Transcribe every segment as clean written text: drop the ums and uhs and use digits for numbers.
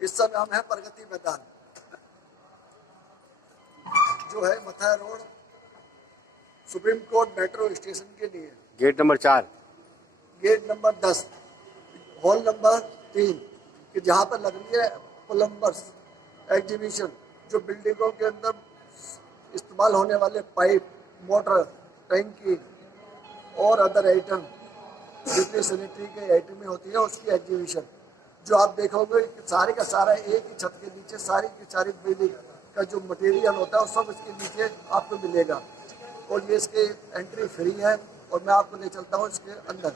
इस समय हम हैं प्रगति मैदान, जो है Mathura road, Supreme Court metro station के लिए। Gate number 4, gate number 10, hall number 3, कि जहाँ पर लग रही है प्लम्बर्स एग्जीबिशन, जो बिल्डिंगों के अंदर इस्तेमाल होने वाले पाइप, मोटर, टैंकी और अदर आइटम, जितनी सैनिटरी के आइटमें होती है उसकी एग्जीबिशन, जो आप देखोगे कि सारे का सारा एक ही छत के नीचे सारी की सारी बिल्डिंग का जो मटेरियल होता है वो सब इसके नीचे आपको मिलेगा। और ये इसके एंट्री फ्री है और मैं आपको ले चलता हूँ इसके अंदर।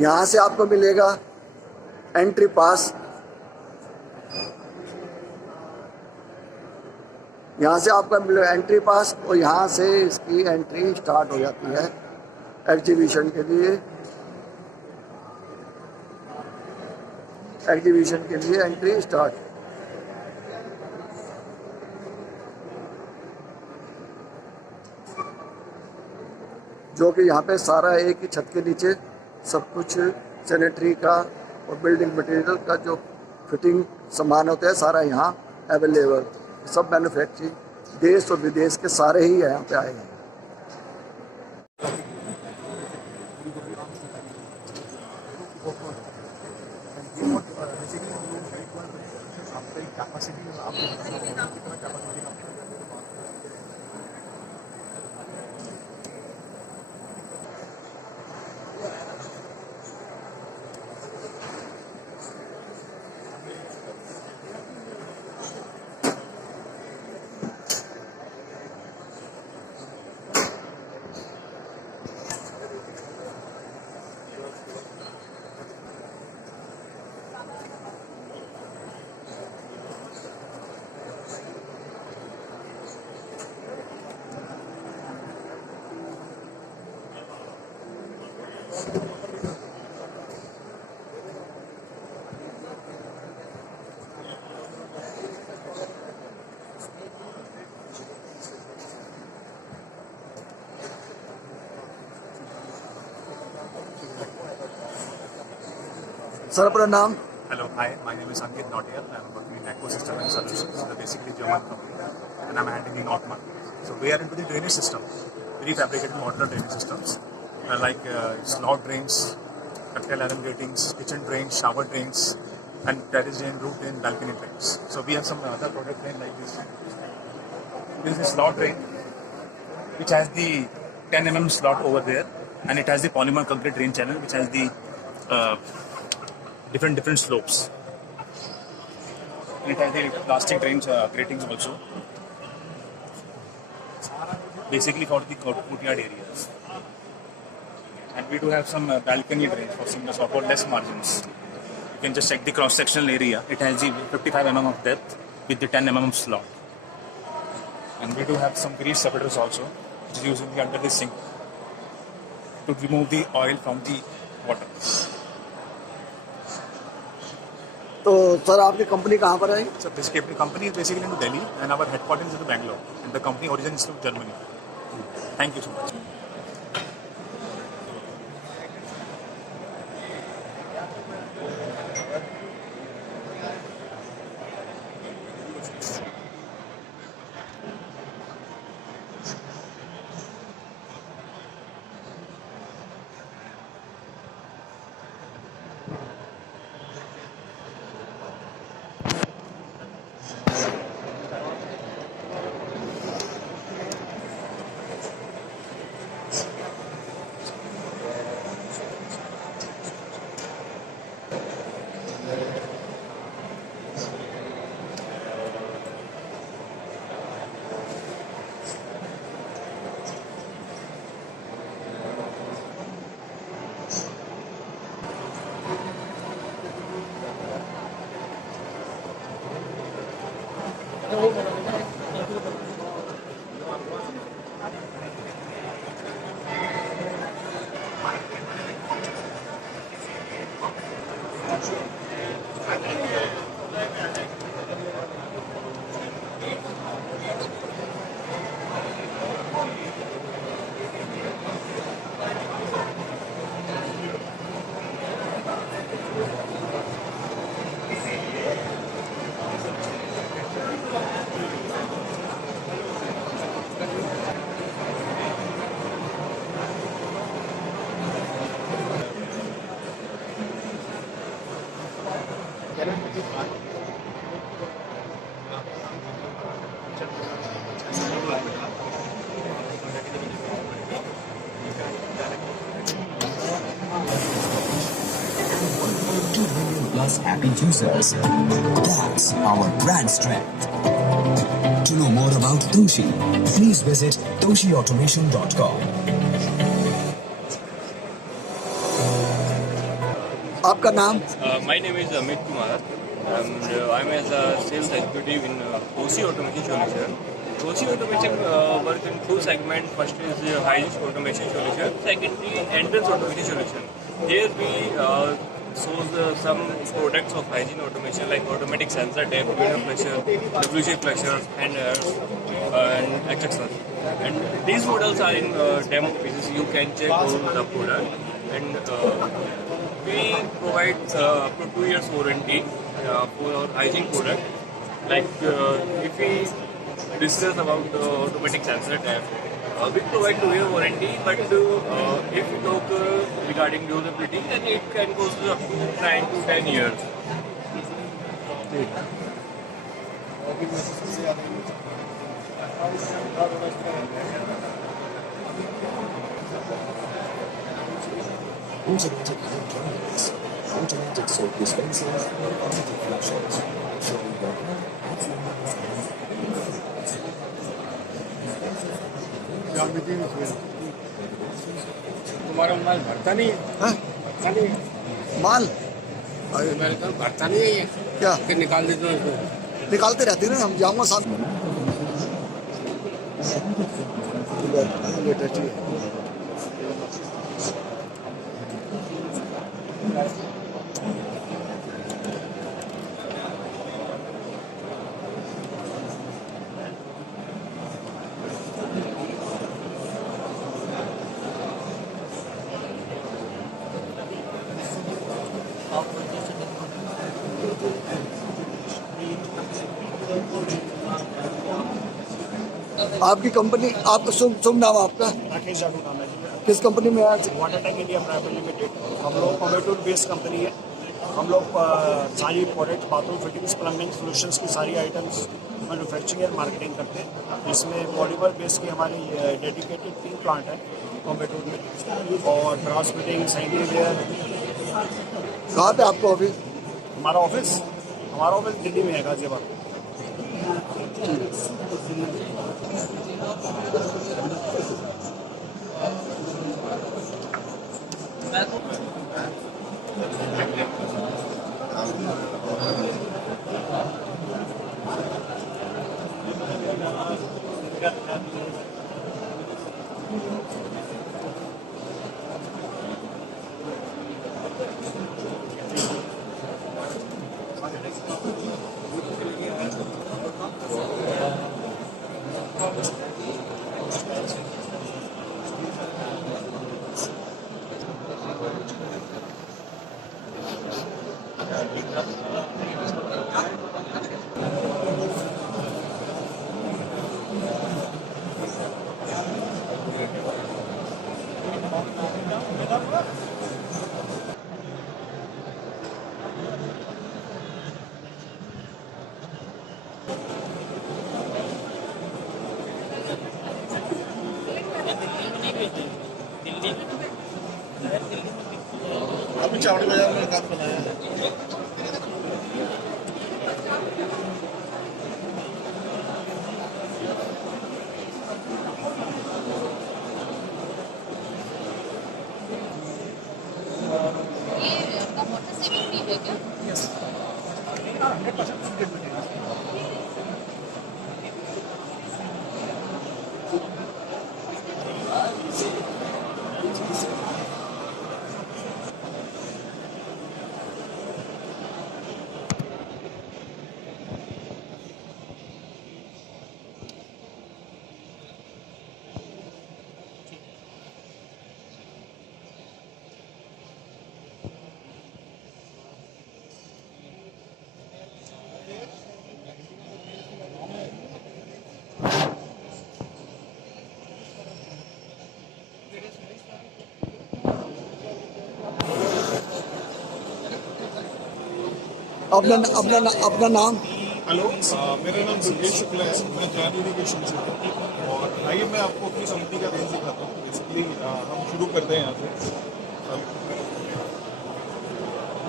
यहाँ से आपको मिलेगा एंट्री पास, यहाँ से आपका मिलेगा एंट्री पास और यहाँ से इसकी एंट्री स्टार्ट हो जाती है एग्जीबिशन के लिए। एग्जीबिशन के लिए एंट्री स्टार्ट। जो कि यहाँ पे सारा एक ही छत के नीचे सब कुछ सैनिटरी का और बिल्डिंग मटेरियल का जो फिटिंग सामान होता है सारा यहाँ अवेलेबल। सब मैन्युफैक्चरिंग देश और विदेश के सारे ही यहाँ पे आए हैं। सर अपना नाम? Hello, hi, my name is Ankit Nautiyal. I'm working in Ecosystem and Solutions, it's basically German company, and I'm handling the Nordmann. So we are into the drainage system, prefabricated modular drainage systems, like slot drains, ductile iron gratings, kitchen drains, shower drains, and terrace drain, roof drain, balcony drains. So we have some other product drain like this. This is the slot drain, which has the 10 mm slot over there, and it has the polymer concrete drain channel, which has the different slopes, and it has the plastic drains gratings also, basically for the courtyard areas. And we do have some balcony drains for some support less margins. You can just check the cross sectional area. It has the 55 mm of depth with the 10 mm slot, and we do have some grease separators also, which is used in the under the sink to remove the oil from the water. तो sir आपकी company कहाँ पर है? So basically, company is basically in Delhi, and our headquarters is in Bangalore, and the company origin is from Germany. Thank you so much. plus happy users. That's our brand strength. To know more about Toshi, please visit toshiautomation.com. आपका नाम? My name is Amit Kumar, and I'm as a sales executive in Toshi Automation Solution. Toshi Automation works in two segments. First is hygiene automation solution. Secondly, entrance automation solution. Here we show some products of hygiene automation like automatic sensor tap, unit flusher, WC flusher, hand and etc. And these models are in demo pieces. You can check all the product. And we provide up to 2 years warranty for our hygiene product. Like if we discuss about automatic sensor tap, we provide 2 year warranty, but if we talk regarding usability, then it can go up to 9 to 10 years. Automatic hand dryers, automatic soap dispensers, automatic flushers, showing your तुम्हारा माल भरता नहीं है? हाँ? भरता नहीं है? माल मेरे तो भरता नहीं है ये। क्या फिर निकाल देते हो इसको। निकालते रहते हैं ना, हम जाऊंगा साथ में। आपकी कंपनी, आपका शुभ नाम आपका? राकेश जाटू नाम है जी। किस कंपनी में आज? Water Tech India Private Limited. हम लोग कोमेटूर बेस्ड कंपनी है। हम लोग सारी product, bathroom fittings, plumbing solutions की सारी आइटम्स मैन्युफैक्चरिंग और मार्केटिंग करते हैं। इसमें पॉलीमर बेस की हमारी डेडिकेटेड 3 प्लांट है कोमेटूर में, और ब्रास फिटिंग, सैनिटरीवेयर। कहाँ पे आपका ऑफिस? हमारा ऑफिस दिल्ली में है, गाजियाबाद। अभी चावड़ी बाजार में काम बनाया है। ये वाटर सेविंग भी है क्या? यस, 100% अपना नाम? हेलो, मेरा नाम दुर्गेश शुक्ला है। मैं जैन इरिगेशन से हूँ और आइए मैं आपको अपनी कंपनी का रेंज दिखाता हूँ। बेसिकली हम शुरू करते हैं यहाँ से।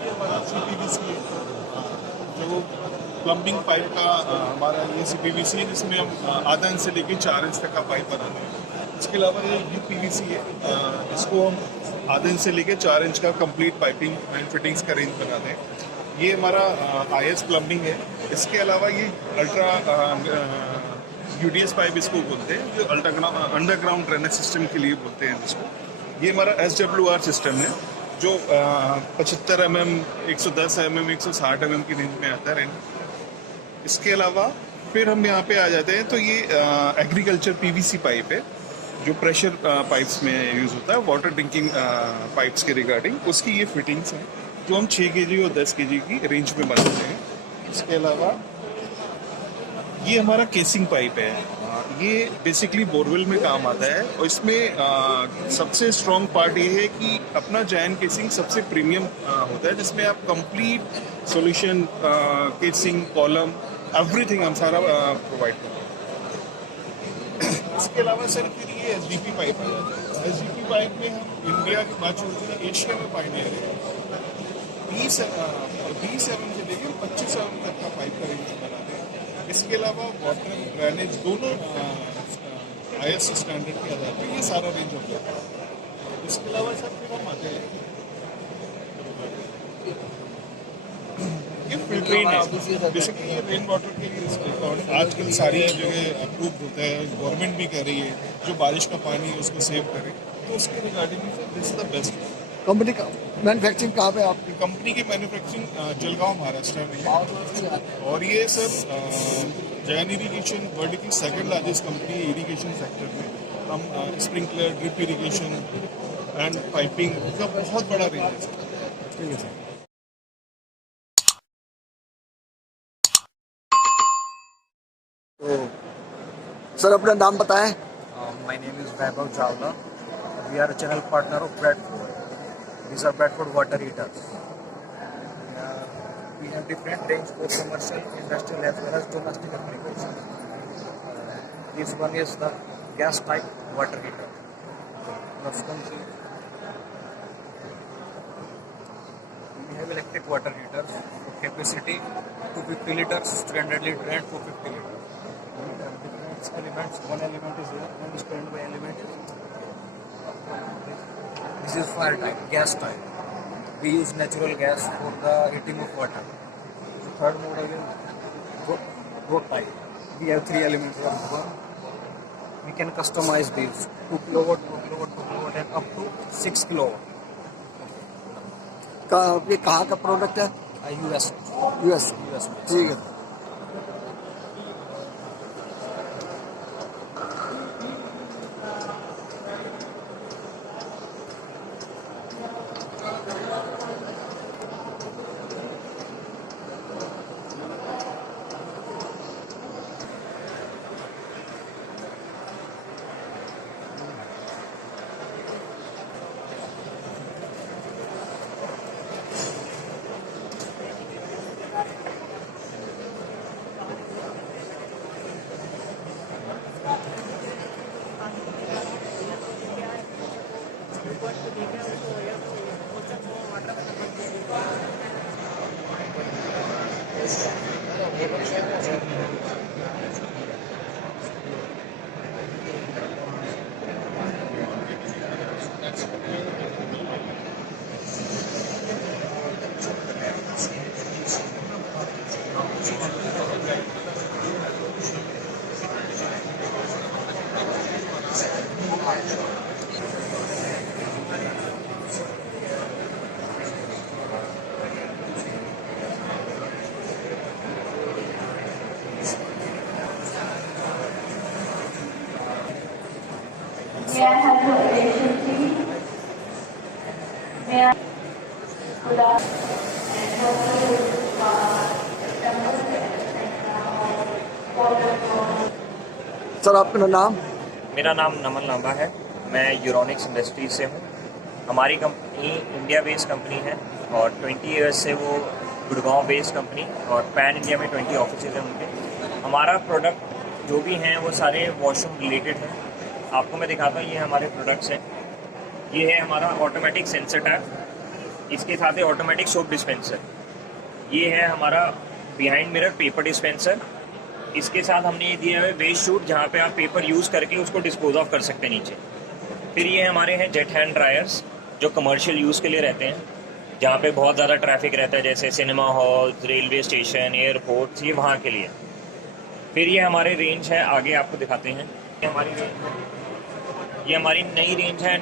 ये हमारा CPVC पीवीसी जो प्लम्बिंग पाइप का हमारा ये CPVC है, जिसमें हम आधा इंच से लेके 4 इंच तक का पाइप बनाते हैं। इसके अलावा ये UPVC है, इसको हम आधा इंच से लेके 4 इंच का कंप्लीट पाइपिंग एंड फिटिंग्स का रेंज बनाते हैं। ये हमारा IS प्लम्बिंग है। इसके अलावा ये अल्ट्रा UDS पाइप इसको बोलते हैं, जो अंडरग्राउंड ड्रेनेज सिस्टम के लिए बोलते हैं जिसको। ये हमारा SWR सिस्टम है, जो 75 mm, 110 mm, 160 mm की रेंज में आता है रेंज। इसके अलावा फिर हम यहाँ पे आ जाते हैं, तो ये एग्रीकल्चर PVC पाइप है, जो प्रेशर पाइप्स में यूज़ होता है, वाटर ड्रिंकिंग पाइप्स के रिगार्डिंग। उसकी ये फिटिंग्स हैं, जो हम 6 kg और 10 kg की रेंज में बनाते हैं। इसके अलावा ये हमारा केसिंग पाइप है, ये बेसिकली बोरवेल में काम आता है, और इसमें सबसे स्ट्रॉन्ग पार्ट ये है कि अपना जैन केसिंग सबसे प्रीमियम होता है, जिसमें आप complete solution, casing, column, everything हम सारा प्रोवाइड करते हैं। इसके अलावा सर फिर ये SDP पाइप है। SDP पाइप में हम इंडिया की बात छोड़ के एशिया में पायनियर है। 20 mm से लेकर 25 mm तक का पाइप का रेंज बनाते हैं। इसके अलावा वाटर ड्रेनेज दोनों IS स्टैंडर्ड के आधार पर ये सारा रेंज हो गया। इसके अलावा सर फिर हम आते हैं, ये फिल्टरिंग है, बेसिकली ये रेन वाटर के लिए आजकल सारी जगह अप्रूव होता है, गवर्नमेंट भी कर रही है, जो बारिश का पानी है उसको सेव करे, तो उसके regarding this is the best. Company का मैन्युफैक्चरिंग कहाँ पे आपकी? कंपनी की मैन्युफैक्चरिंग जलगांव महाराष्ट्र में है, और ये सर जैन इरीगेशन वर्ल्ड की सेकंड लार्जेस्ट कंपनी है इरीगेशन सेक्टर में। हम sprinkler, drip irrigation and piping का बहुत बड़ा रेंज है सर। ठीक है सर। तो सर अपना नाम बताएं। My name is Vaibhav Chawla. We are a channel partner of Bradford. These are Bradford water heaters. We have different range for commercial, industrial as well as domestic applications. This one is the gas type water heater. We have electric water heaters for capacity 250 liters, standardly drained 450 liters. We have different elements. One element is here, one standby element is this is fire type, gas type. We use natural gas for the heating of water. The third model is road type. We have 3 elements of one. We can customize these 2 kilowatt, 2 kilowatt, 2 kilowatt and up to 6 kilowatt. ये कहाँ का product है? US. US। ठीक है। May I have your attention, please? May I? Good sir अपना नाम? मेरा नाम नमन लांबा है। मैं यूरोनिक्स इंडस्ट्रीज से हूँ। हमारी कंपनी इंडिया बेस्ड कंपनी है और 20 ईयर्स से वो गुड़गांव बेस्ड कंपनी और पैन इंडिया में 20 ऑफिसेज हैं उनके। हमारा प्रोडक्ट जो भी हैं वो सारे वॉशरूम रिलेटेड हैं। आपको मैं दिखाता हूँ, ये हमारे प्रोडक्ट्स हैं। ये है हमारा ऑटोमेटिक सेंसर टैप, इसके साथ ही ऑटोमेटिक सोप डिस्पेंसर। ये है हमारा बिहाइंड मिरर पेपर डिस्पेंसर। इसके साथ हमने ये दिया है वेस्ट शूट, जहाँ पे आप पेपर यूज़ करके उसको डिस्पोज ऑफ कर सकते हैं नीचे। फिर ये हमारे हैं जेट हैंड ड्रायर्स, जो कमर्शियल यूज़ के लिए रहते हैं, जहाँ पे बहुत ज़्यादा ट्रैफिक रहता है, जैसे cinema hall, railway station, airport, ये वहाँ के लिए। फिर ये हमारे रेंज है, आगे आपको दिखाते हैं। ये हमारी रेंज है, ये हमारी नई रेंज है,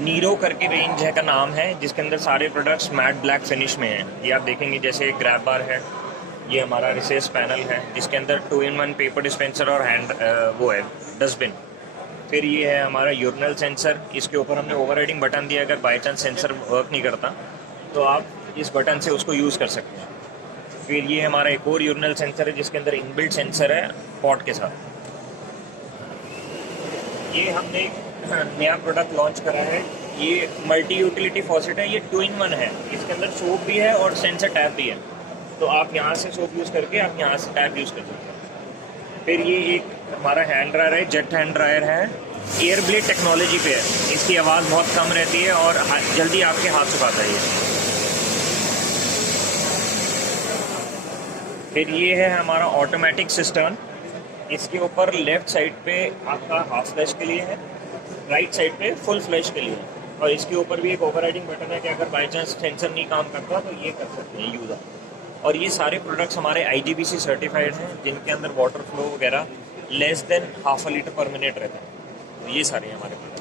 नीरो करके रेंज है का नाम है, जिसके अंदर सारे प्रोडक्ट्स मैट ब्लैक फिनिश में हैं। ये आप देखेंगे, जैसे एक ग्रैब बार है, ये हमारा रिसेस पैनल है, जिसके अंदर 2-in-1 पेपर डिस्पेंसर और हैंड वो है डस्टबिन। फिर ये है हमारा यूरिनल सेंसर। इसके ऊपर हमने ओवरराइडिंग बटन दिया, अगर बाई चांस सेंसर वर्क नहीं करता तो आप इस बटन से उसको यूज़ कर सकते हैं। फिर ये हमारा एक और यूरिनल सेंसर है, जिसके अंदर इनबिल्ट सेंसर है पॉट के साथ। ये हमने एक नया प्रोडक्ट लॉन्च करा है, ये मल्टी यूटिलिटी फॉसेट है। ये 2-in-1 है, इसके अंदर सोप भी है और सेंसर टैप भी है, तो आप यहाँ से सोप यूज़ करके आप यहाँ से टैप यूज़ कर सकते हैं। फिर ये एक हमारा हैंड ड्रायर है, जेट हैंड ड्रायर है, एयर ब्लेड टेक्नोलॉजी पे है। इसकी आवाज़ बहुत कम रहती है और जल्दी आपके हाथ सुखाता है ये। फिर ये है हमारा ऑटोमेटिक सिस्टर्न। इसके ऊपर लेफ्ट साइड पे आपका हाफ फ्लैश के लिए है, राइट साइड पे फुल फ्लैश के लिए है, और इसके ऊपर भी एक ओवरराइडिंग बटन है कि अगर बाई चांस सेंसर नहीं काम करता तो ये कर सकते हैं यूज़र। और ये सारे प्रोडक्ट्स हमारे IGBC सर्टिफाइड हैं, जिनके अंदर वाटर फ्लो वगैरह लेस देन ½ लीटर पर मिनट रहता है। तो ये सारे हैं हमारे प्रोडक्ट।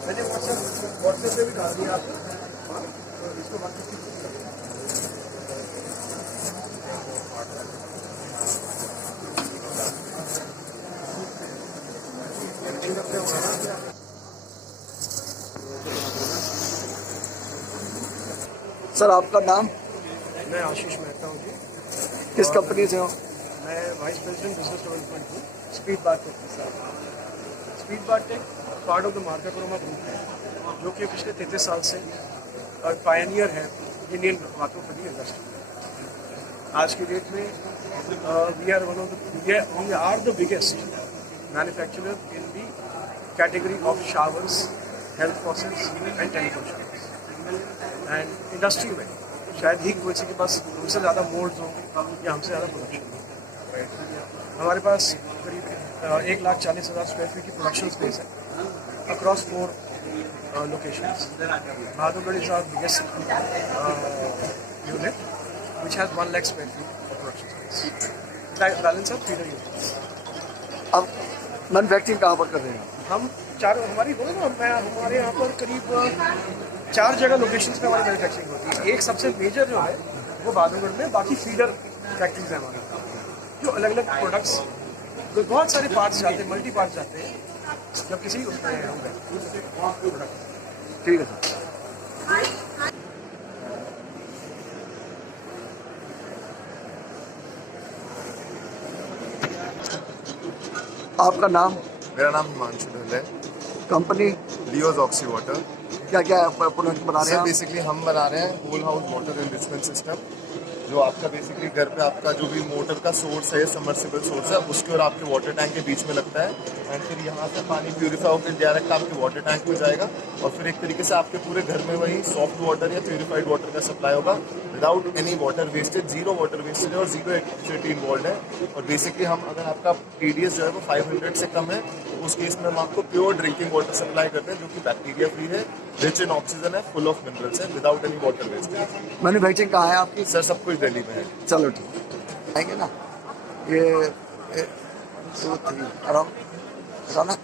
मैंने व्हाट्सएप पे भी डाल दिया आपको, तो इसको सर आपका नाम? मैं आशीष मेहता हूँ जी। किस कंपनी से हो? मैं वाइस प्रेसिडेंट बिजनेस डेवलपमेंट हूँ स्पीड बार टेक के साथ। Speed bar tech part of the Marketoma group है, जो कि पिछले 33 साल से पायनियर है इंडियन माइक्रोफोनी इंडस्ट्री। आज की डेट में we are the biggest manufacturer in the category of showers, health faucets and telephone showers. And industry में शायद ही किसी के पास हमसे ज़्यादा मोल्ड्स होंगे या हमसे ज़्यादा प्रोडक्शन होगी। हमारे पास करीब 1,40,000 स्क्वायर फीट की प्रोडक्शन स्पेस है across 4 locations. Bahadurgarh is our biggest unit which has 1 lakh square feet of production space. Balance of feeder units. अब मैन्युफैक्चरिंग कहाँ पर कर रहे हैं? हम हमारी बोले ना, हमारे यहाँ पर करीब 4 जगह लोकेशंस पे हमारी मैन्युफैक्चरिंग होती है। एक सबसे मेजर जो है वो बहादुरगढ़ में, बाकी फीडर फैक्ट्रीज हैं हमारे, जो अलग अलग प्रोडक्ट्स, बहुत सारे पार्ट्स जाते हैं, मल्टी पार्ट्स जाते हैं जब किसी उसमें प्रोडक्ट। ठीक है सर। आपका नाम? मेरा नाम हिमांशु ढल है। कंपनी? Leos oxy water. क्या क्या प्रोडक्ट बना रहे हैं? बेसिकली हम बना रहे हैं whole house water enrichment system, जो आपका बेसिकली घर पे आपका जो भी मोटर का सोर्स है, सबमर्सिबल सोर्स है, उसके और आपके वाटर टैंक के बीच में लगता है। एंड फिर यहाँ से पानी प्यूरीफाई होकर डायरेक्ट आपके वाटर टैंक में जाएगा, और फिर एक तरीके से आपके पूरे घर में वही सॉफ्ट वाटर या प्यूरीफाइड वाटर का सप्लाई होगा without any water wastage. 0 water wastage और 0 इलेक्ट्रिसिटी इन्वॉल्व है। और बेसिकली हम अगर आपका TDS जो है वो 500 से कम है, तो उस केस में हम आपको प्योर ड्रिंकिंग वाटर सप्लाई करते हैं, जो कि बैक्टीरिया फ्री है, रिच इन ऑक्सीजन है, फुल ऑफ मिनरल्स है, without any water wastage. Manufacturing कहाँ है आपकी? सर सब कुछ दिल्ली में है। चलो ठीक आएंगे ना। ये 2 3 आराम ना।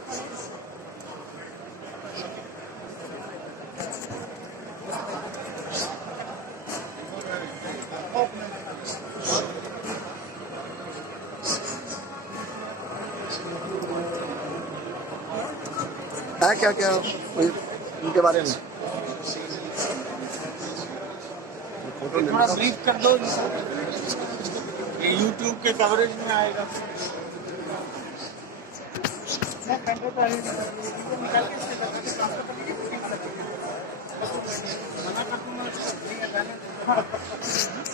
है क्या क्या कोई इनके बारे में? थोड़ा ब्रीफ कर दो, ये यूट्यूब के कवरेज में आएगा।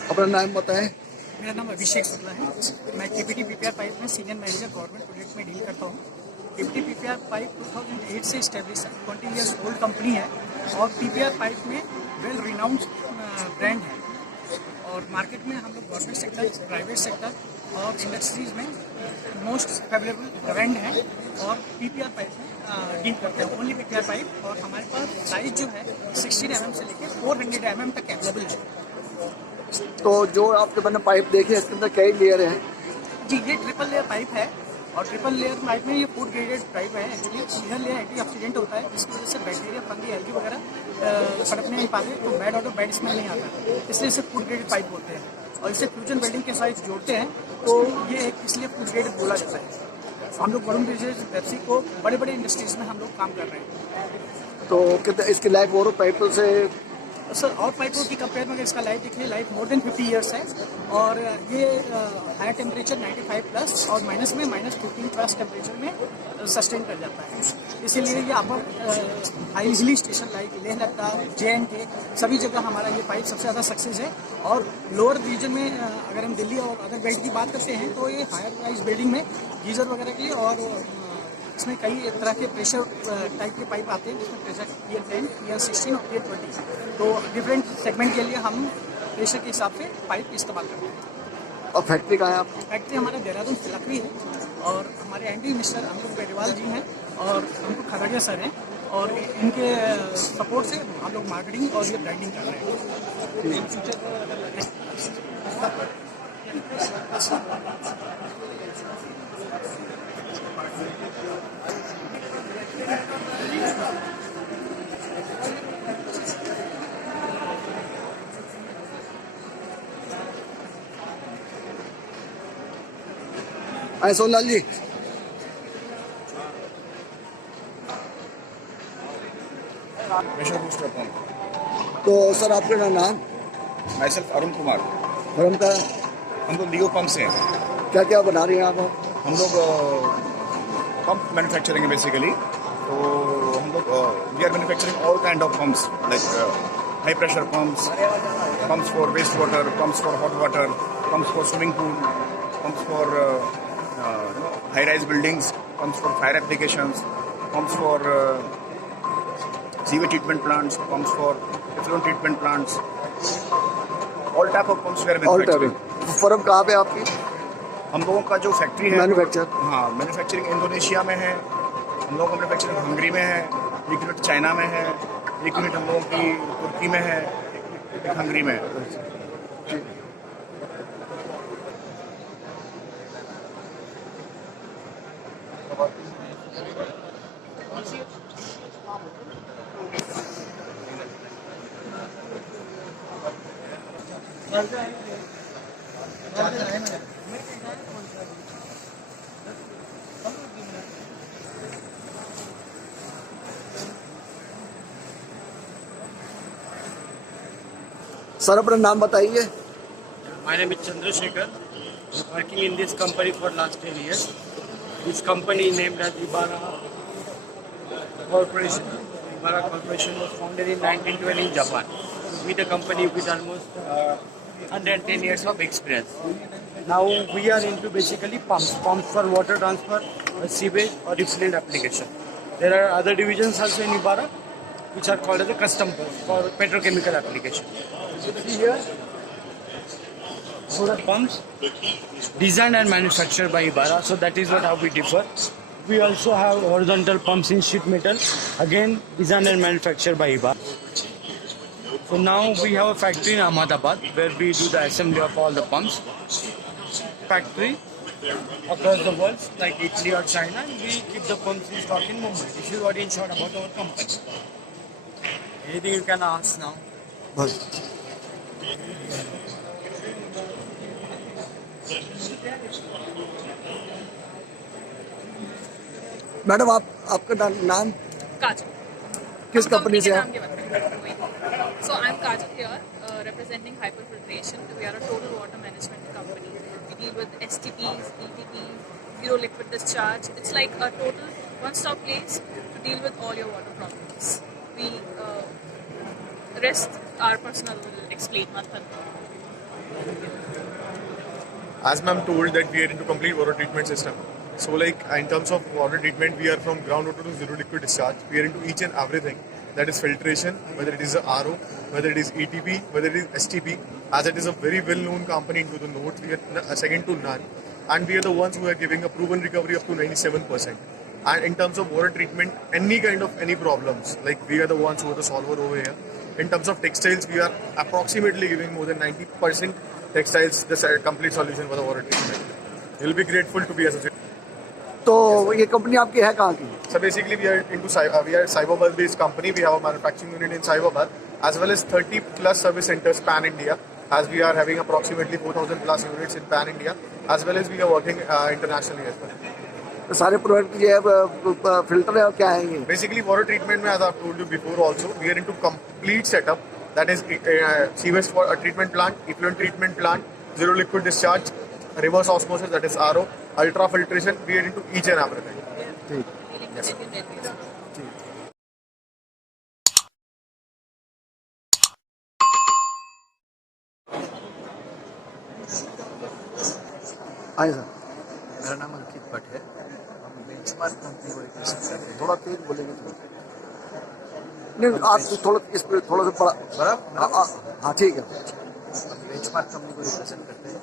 अपना नाम बताएं। मेरा नाम अभिषेक शुक्ला है। मैं केपीटी पीपीआर पाइप में सीनियर मैनेजर गवर्नमेंट प्रोजेक्ट में डील करता हूँ। केपीटी पीपीआर पाइप 2008 से इस्टेब्लिश है, 20 ईयर्स ओल्ड कंपनी है और पीपीआर पाइप में वेल रिनाउंड ब्रांड है। और मार्केट में हम लोग गवर्नमेंट सेक्टर, प्राइवेट सेक्टर और इंडस्ट्रीज में मोस्ट अवेलेबल ब्रांड है और पीपीआर पाइप में डील करते हैं, ओनली पीपीआर पाइप। और हमारे पास साइज जो है 16 mm से लेकर 400 mm तक अवेलेबल है। तो जो आपके मैंने पाइप देखे इसके अंदर कई लेयर हैं जी। ये ट्रिपल लेयर पाइप है और ट्रिपल लेयर पाइप में ये फूड ग्रेडेड पाइप है। एक्चुअली इधर लेयर एंटीऑक्सीडेंट होता है, जिसकी वजह से बैक्टीरिया, फंगी, एल्गी वगैरह पनप नहीं पाते, तो बैड ऑडर, बैड स्मेल नहीं आता, इसलिए इसे फूड ग्रेडेड पाइप बोलते हैं। और इसे फ्यूजन वेल्डिंग के साथ जोड़ते हैं तो ये एक इसलिए फूड ग्रेडेड बोला जाता है। हम लोग वरुण बिजनेस, पेप्सी को बड़े बड़े इंडस्ट्रीज में हम लोग काम कर रहे हैं। तो कितने इसकी लाइफ और पाइपों से? सर और पाइपों की कंपेयर में अगर इसका लाइफ देखिए, लाइफ मोर देन 50 ईयर्स है और ये हाई टेम्परेचर 95+ और माइनस में -15+ टेम्परेचर में सस्टेन कर जाता है। इसीलिए ये अपर हाई हिली station like Leh Ladakh, JNK सभी जगह हमारा ये पाइप सबसे ज़्यादा सक्सेस है। और लोअर रीजन में अगर हम दिल्ली और अदर बेल्ट की बात करते हैं तो ये हायर राइज बिल्डिंग में गीजर वगैरह के लिए और इसमें कई तरह के प्रेशर टाइप के पाइप आते हैं, जिसमें प्रेशर EL10, EL16 और EL20। तो डिफरेंट सेगमेंट के लिए हम प्रेशर के हिसाब से पाइप इस्तेमाल करते हैं। और फैक्ट्री कहाँ है आपकी? फैक्ट्री हमारा देहरादून लकड़ी है और हमारे MD मिस्टर अंकुर बेरीवाल जी हैं और अंकुर खगड़िया सर हैं और इनके सपोर्ट से हम लोग मार्केटिंग और ये ब्रांडिंग कर रहे हैं। आए सोनलाल जी। तो सर आपका नाम? My self Arun Kumar. धर्म का? हम लोग लियो पंप से हैं। क्या क्या बना रही हैं आप? हम लोग पंप मैन्युफैक्चरिंग है बेसिकली। तो हम लोग we are manufacturing all kind of pumps like high pressure pumps, pumps for waste water, pumps for hot water, pumps for swimming pool, pumps for high rise buildings, pumps for fire applications, pumps for sewage treatment plants, pumps for effluent treatment plants, all type of pumps we are manufacturing. Firm कहाँ पे आपकी? हम लोगों का जो factory है manufacture, हाँ manufacturing Indonesia में है, हम लोगों का मैन्युफैक्चरिंग हंगरी में है, एक यूनिट चाइना में है, एक यूनिट हम लोगों की तुर्की में है, एक हंगरी में है। सर अपना नाम बताइए। My name is Chandrasekhar. Working in this company for last 10 years. This company named as Ibara Corporation. Ibara Corporation was founded in 1912 in Japan. With a company with almost 110 years of experience. Now we are into basically pumps for water transfer, sewage or effluent application. There are other divisions also in Ibara, which are called as a custom pumps for petrochemical application. See here, solar pumps designed and manufactured by Ibara, so that is what how we differ. We also have horizontal pumps in sheet metal, again designed and manufactured by Ibara. So now we have a factory in Ahmedabad where we do the assembly of all the pumps. Factory across the world like Italy or China, and we keep the pumps in stock in Mumbai. This is what in short about our company. Anything you can ask now? Madam आपका नाम? Kajal. किस company से नाम आप? के बताएं. So I'm Kajal here, representing Hyperfiltration. We are a total water management company. We deal with STPs, ETPs, zero liquid discharge. It's like a total one-stop place to deal with all your water problems. We rest our personnel will explain. Manthan. As ma'am told that we are into complete water treatment system. So like in terms of water treatment, we are from groundwater to zero liquid discharge. We are into each and everything. That is filtration, whether it is a RO, whether it is ETP, whether it is STP. As it is a very well-known company into the north, we are second to none. And we are the ones who are giving a proven recovery up to 97%. And in terms of water treatment, any kind of any problems, like we are the ones who are the solver over here. In terms of textiles, we are approximately giving more than 90% textiles the complete solution for the water treatment. You'll be grateful to be associated. तो ये company आपकी है कहाँ की? So basically, we are Cyberabad-based company. We have a manufacturing unit in Cyberabad, as well as 30 plus service centers pan India. As we are having approximately 4,000 plus units in pan India, as well as we are working internationally as well. तो सारे product ये filter है और क्या है ये? Basically, water treatment, as I've told you before, also we are into complete setup. That is sewage for a treatment plant, effluent treatment plant, zero liquid discharge, reverse osmosis, that is RO, ultra filtration. We are into each and everything. ठीक. Yes. हाँ sir. मेरा नाम अंकित भट्ट है. हम benchmark company को represent करते हैं. थोड़ा तेज बोलेंगे तो. नहीं आप थोड़ा इस पे थोड़ा सा बड़ा. हाँ ठीक है. हम बेंचमार्क कंपनी को रिप्रेजेंट करते हैं.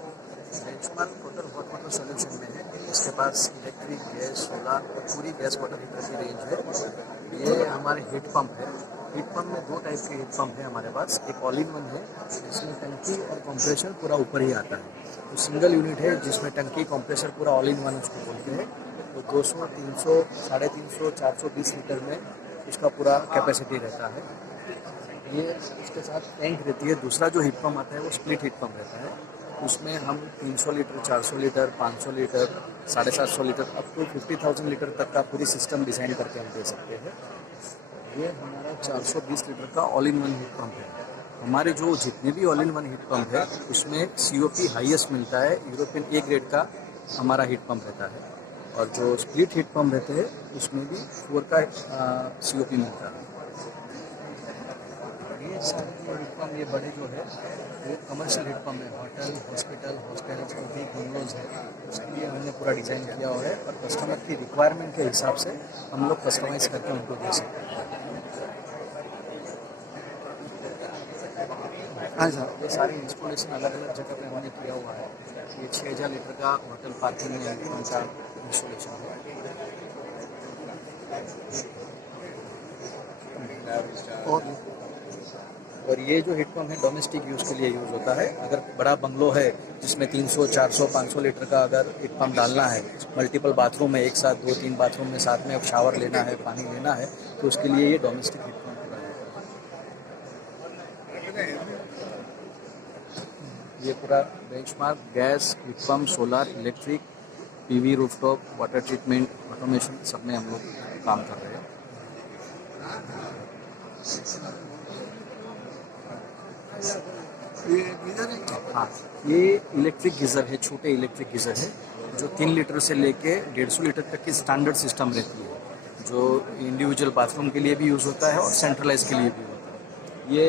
Benchmark total hot water solution में है. इसके पास इलेक्ट्रिक, गैस, सोलर और पूरी गैस वाटर हीटर की रेंज है. ये हमारे हीट पंप है. हीट पंप में दो टाइप के हीट पंप है हमारे पास. एक ऑल इन वन है जिसमें टंकी और कंप्रेसर पूरा ऊपर ही आता है. तो सिंगल यूनिट है जिसमें टंकी कंप्रेसर पूरा ऑल इन वन उसको बोलते हैं. तो 200, 300, 350, 420 लीटर में इसका पूरा कैपेसिटी रहता है. ये इसके साथ टैंक रहती है. दूसरा जो हीट पंप आता है वो स्प्लिट हीट पंप रहता है. उसमें हम 300 litre, 400 litre, 500 litre, 750 litre up to 50,000 litre तक का पूरी सिस्टम डिज़ाइन करके हम दे सकते हैं. ये हमारा 420 लीटर का all in one heat pump है. हमारे जो जितने भी all in one heat pump है उसमें COP हाईएस्ट मिलता है. यूरोपियन A ग्रेड का हमारा हीट पंप रहता है. और जो स्प्लिट हीट पंप रहते हैं उसमें भी 4 का COP मिलता है. ये सारे जो हीट पंप ये बड़े जो है वो कमर्शियल हीट पंप है. होटल, हॉस्पिटल, हॉस्टल्स और भी बंगलोज है. उसके लिए हमने पूरा डिज़ाइन किया हुआ है और कस्टमर की रिक्वायरमेंट के हिसाब से हम लोग कस्टमाइज़ करके उनको दे सकते हैं. हाँ सर. ये सारी इंस्टॉलेशन अलग अलग जगह पे हमने किया हुआ है. ये 6,000 लीटर का होटल पार्किंग में उनका इंस्टॉलेशन है. और ये जो हीट पंप है डोमेस्टिक यूज़ के लिए यूज़ होता है. अगर बड़ा बंगलो है जिसमें 300, 400, 500 लीटर का अगर हीट पंप डालना है, मल्टीपल बाथरूम है, एक साथ 2-3 बाथरूम में साथ में शावर लेना है, पानी लेना है, तो उसके लिए ये डोमेस्टिक हीट पंप है. ये पूरा benchmark gas, heat pump, solar, electric, PV, rooftop, water treatment, automation सब में हम लोग काम कर रहे हैं. हाँ, ये इलेक्ट्रिक गीज़र है. छोटे इलेक्ट्रिक गीज़र है जो 3 लीटर से लेके 150 लीटर तक की स्टैंडर्ड सिस्टम रहती है, जो इंडिविजुअल बाथरूम के लिए भी यूज़ होता है और सेंट्रलाइज के लिए भी होता है. ये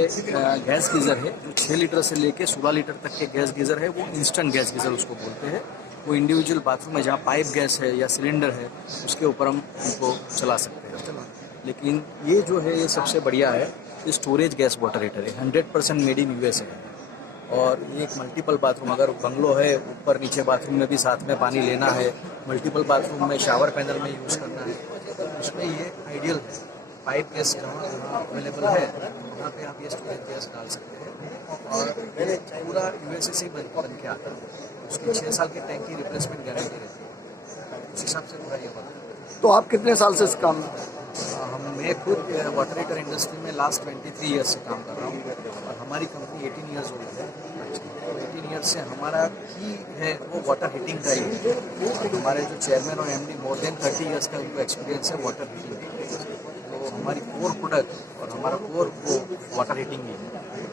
गैस गीज़र है जो 6 लीटर से लेके 16 लीटर तक के गैस गीज़र है. वो इंस्टेंट गैस गीज़र उसको बोलते हैं. वो इंडिविजुअल बाथरूम में जहाँ पाइप गैस है या सिलेंडर है उसके ऊपर हम उनको चला सकते हैं. लेकिन ये जो है ये सबसे बढ़िया है. ये स्टोरेज गैस वाटर हीटर है. 100% मेड इन USA है. और ये एक मल्टीपल बाथरूम, अगर बंगलो है ऊपर नीचे बाथरूम में भी साथ में पानी लेना है, मल्टीपल बाथरूम में शावर पैनल में यूज़ करना है, उसमें ये आइडियल है. पाइप गैस जहाँ अवेलेबल है वहाँ पे आप ये स्टोरेज गैस डाल सकते हैं. और ये पूरा USA से बन के आता है. उसकी 6 साल की टैंक की रिप्लेसमेंट गारंटी रहती है. उस हिसाब से पूरा ये बनता है. तो आप कितने साल से इस काम? मैं खुद वाटर हीटर इंडस्ट्री में लास्ट 23 ईयर्स से काम कर रहा हूँ. और हमारी कंपनी 18 ईयर्स ओल्ड है. 18 ईयर्स से हमारा की है वो वाटर हीटिंग का ही है. हमारे जो चेयरमैन और MD मोर देन 30 ईयर्स का उनको एक्सपीरियंस है वाटर हीटिंग. तो हमारी कोर प्रोडक्ट और हमारा कोर वाटर हीटिंग ही है।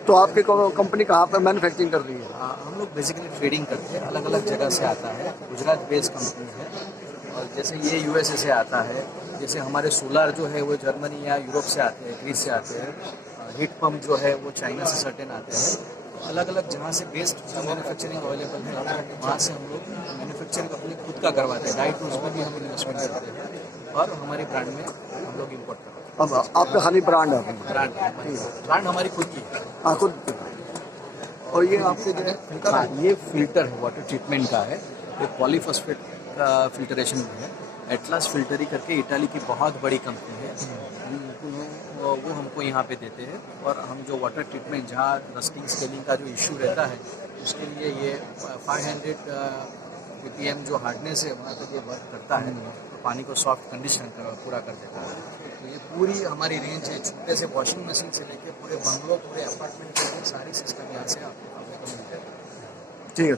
तो आपकी कंपनी कहाँ पर मैन्युफैक्चरिंग कर रही है? हम लोग बेसिकली ट्रेडिंग करते हैं, अलग अलग जगह से आता है, गुजरात बेस्ड कंपनी है। और जैसे ये यूएसए से आता है, जैसे हमारे सोलार जो है वो जर्मनी या यूरोप से आते हैं, ग्रीस से आते हैं। हीट पंप जो है वो चाइना से सर्टेन आते हैं। तो अलग अलग जहाँ से बेस्ड जो मैन्युफैक्चरिंग अवेलेबल है वहाँ से हम लोग मैन्युफैक्चरिंग अपनी खुद का करवाते हैं। डाई टूल्स में भी हम इन्वेस्टमेंट करते हैं और हमारी ब्रांड में हम लोग इम्पोर्ट करते हैं। अब आपका खाली ब्रांड है? ब्रांड हमारी खुद की है। हाँ, खुद की। और ये आपके जो है ये फिल्टर है, वाटर ट्रीटमेंट का है, ये पॉलीफॉस्फेट का फिल्टरेशन है। एटलास फिल्टरी करके इटाली की बहुत बड़ी कंपनी है, वो हमको यहाँ पे देते हैं। और हम जो वाटर ट्रीटमेंट जहाँ रस्टिंग स्केलिंग का जो इशू रहता है उसके लिए ये 500 ppm जो हार्डनेस है वहाँ तक ये वर्क करता है, तो पानी को सॉफ्ट कंडीशन पूरा कर देता है। तो ये पूरी हमारी रेंज है, छोटे से वॉशिंग मशीन से लेके पूरे बंगलों, पूरे अपार्टमेंट के सारी सिस्टम यहाँ से आपको मिलते हैं। ठीक है।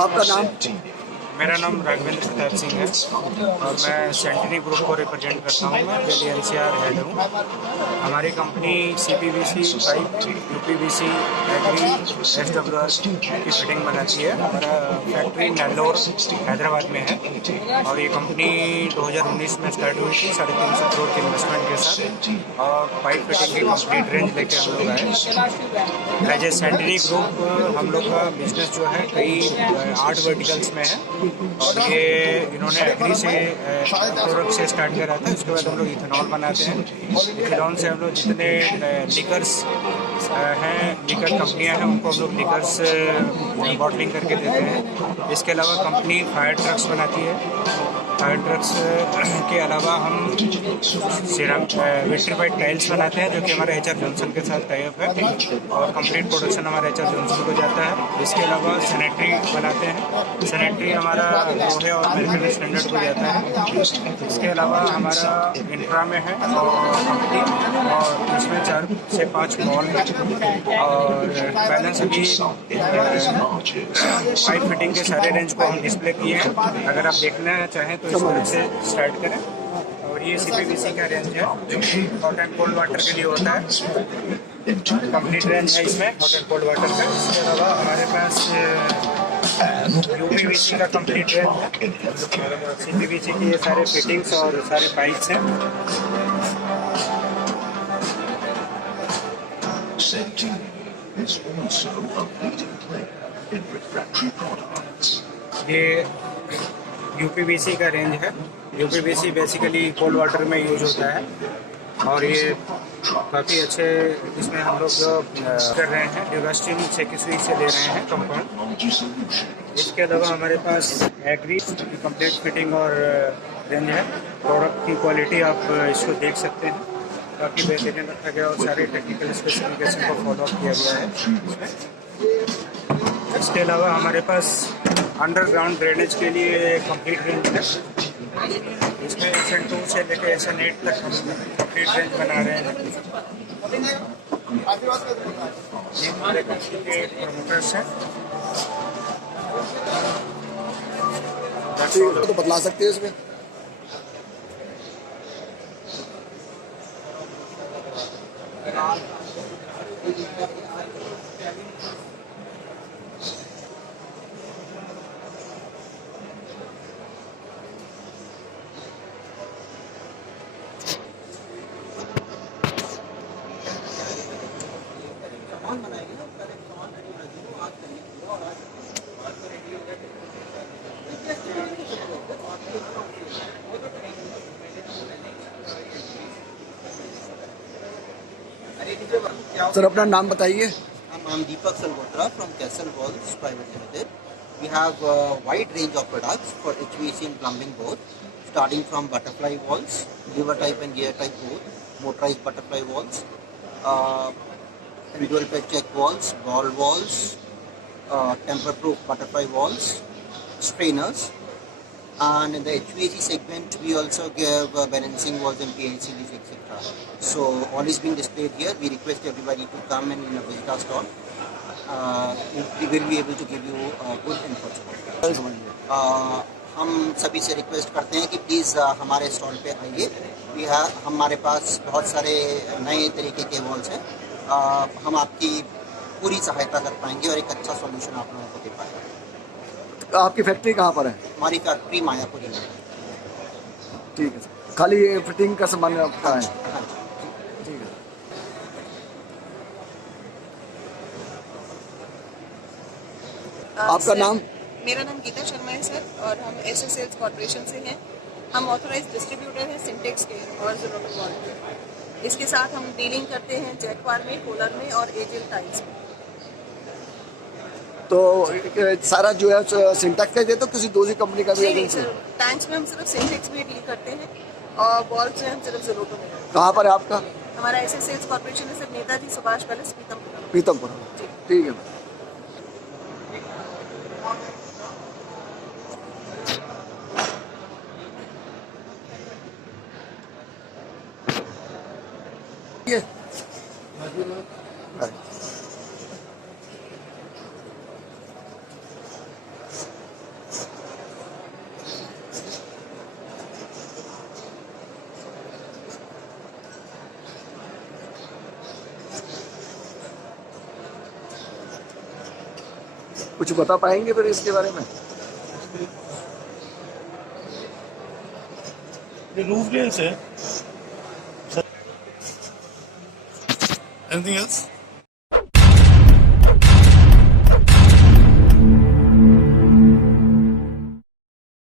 आपका नाम? मेरा नाम राघवेंद्र प्रताप सिंह है और मैं सेंटनी ग्रुप को रिप्रेजेंट करता हूँ। मैं दिल्ली एनसीआर हेड हूँ। हमारी company CPVC pipe, UPVC, agri, SWR की फिटिंग बनाती है। हमारा फैक्ट्री नेल्लोर हैदराबाद में है और ये कंपनी 2019 में स्टार्ट हुई थी 350 करोड़ के इन्वेस्टमेंट के साथ और पाइप फिटिंग की कंप्लीट रेंज लेके हम लोग आए। एज ए सेंटनी ग्रुप हम लोग का बिजनेस जो है कई 8 वर्टिकल्स में है और ये इन्होंने एग्री से प्रोडक्ट से स्टार्ट करा था। उसके बाद हम लोग इथेनॉल बनाते हैं। इथेनॉल से हम लोग जितने लिकर्स हैं, लिकर कंपनियां हैं, उनको हम लोग लिकर्स बॉटलिंग करके देते हैं। इसके अलावा कंपनी फायर ट्रक्स बनाती है। फायर ट्रक्स के अलावा हम विट्रीफाइड टाइल्स बनाते हैं जो कि हमारे HR जॉनसन के साथ टाई अप है और कंप्लीट प्रोडक्शन हमारे HR जॉनसन को जाता है। इसके अलावा सैनिटरी बनाते हैं। सैनिटरी हमारा लोहे और अमेरिकन स्टैंडर्ड को जाता है। इसके अलावा हमारा इंफ्रा में है और कंपनी और इसमें 4 से 5 मॉल है और बैलेंस अभी पाइप फिटिंग के सारे रेंज को हम डिस्प्ले किए हैं। अगर आप देखना चाहें तो इस तरह से स्टार्ट करें। और ये CPVC का रेंज है जो कि हॉट एंड कोल्ड वाटर के लिए होता है। कंप्लीट रेंज है इसमें हॉट एंड कोल्ड वाटर का। इसके अलावा हमारे पास UPVC का कंप्लीट रेंज है। CPVC के ये सारे फिटिंग्स और सारे पाइप्स हैं। ये UPVC का रेंज है। UPVC बेसिकली कोल्ड वाटर में यूज होता है और ये काफ़ी अच्छे इसमें हम लोग कर रहे हैं। ड्यूरास्टीम से किसी से ले रहे हैं कंपाउंड। इसके अलावा हमारे पास एग्री की कंप्लीट फिटिंग और रेंज है। प्रोडक्ट की क्वालिटी आप इसको देख सकते हैं, काफ़ी बेहतरीन रखा गया और सारे टेक्निकल स्पेसिफिकेशन को फॉलो अप किया गया है। इसके अलावा हमारे पास अंडरग्राउंड ड्रेनेज के लिए कंप्लीट रेंज है। इसमें SN2 से लेकर SN8 तक हम कंप्लीट रेंज बना रहे हैं। ये हमारे कंपनी के प्रमोटर्स हैं। तो बतला सकते हैं इसमें? सर अपना नाम बताइए। I'm Deepak Salhotra from Castle Walls Private Limited. We have a wide range of products for HVAC and plumbing both, starting from butterfly walls, lever type and gear type both, motorized butterfly walls, dual bed check walls, ball walls, tamper-proof butterfly walls, strainers, and in the HVAC segment we also give balancing walls and PLCDs, etc. So all is being displayed here. We request everybody to come and visit our stall. We will be able to give you good input. हम सभी से request करते हैं कि please हमारे stall पे आइए। हमारे पास बहुत सारे नए तरीके के वॉल्स हैं। हम आपकी पूरी सहायता कर पाएंगे और एक अच्छा सॉल्यूशन आप लोगों को दे पाएंगे। आपकी फैक्ट्री कहाँ पर है? हमारी फैक्ट्री मायापुरी में है। ठीक है सर, खाली ये फिटिंग का सामान आपका है? हाँ। ठीक है। आपका नाम? मेरा नाम गीता शर्मा है सर, और हम एसएस सेल्स कॉर्पोरेशन से हैं। हम ऑथराइज डिस्ट्रीब्यूटर हैं सिंटेक्स के और ज़रूरत वॉल के। इसके साथ हम डीलिंग करते हैं जैकवार में, कोलर में और एजिल टाइल्स में। तो सारा जो है सिंटेक्स का, तो किसी दूसरी कंपनी का भी नहीं एजेंसी? सर, टैंक्स में हम सिर्फ सिंटेक्स में डील करते हैं और वॉल्स में हम सिर्फ ज़रूरतों में। कहाँ पर है आपका? हमारा एसएस सेल्स कॉर्पोरेशन है सर, नेताजी सुभाष पैलेस, पीतमपुरा। पीतमपुरा। ठीक है। कुछ बता पाएंगे फिर इसके बारे में? ये रूफ रेल्स है। Anything else?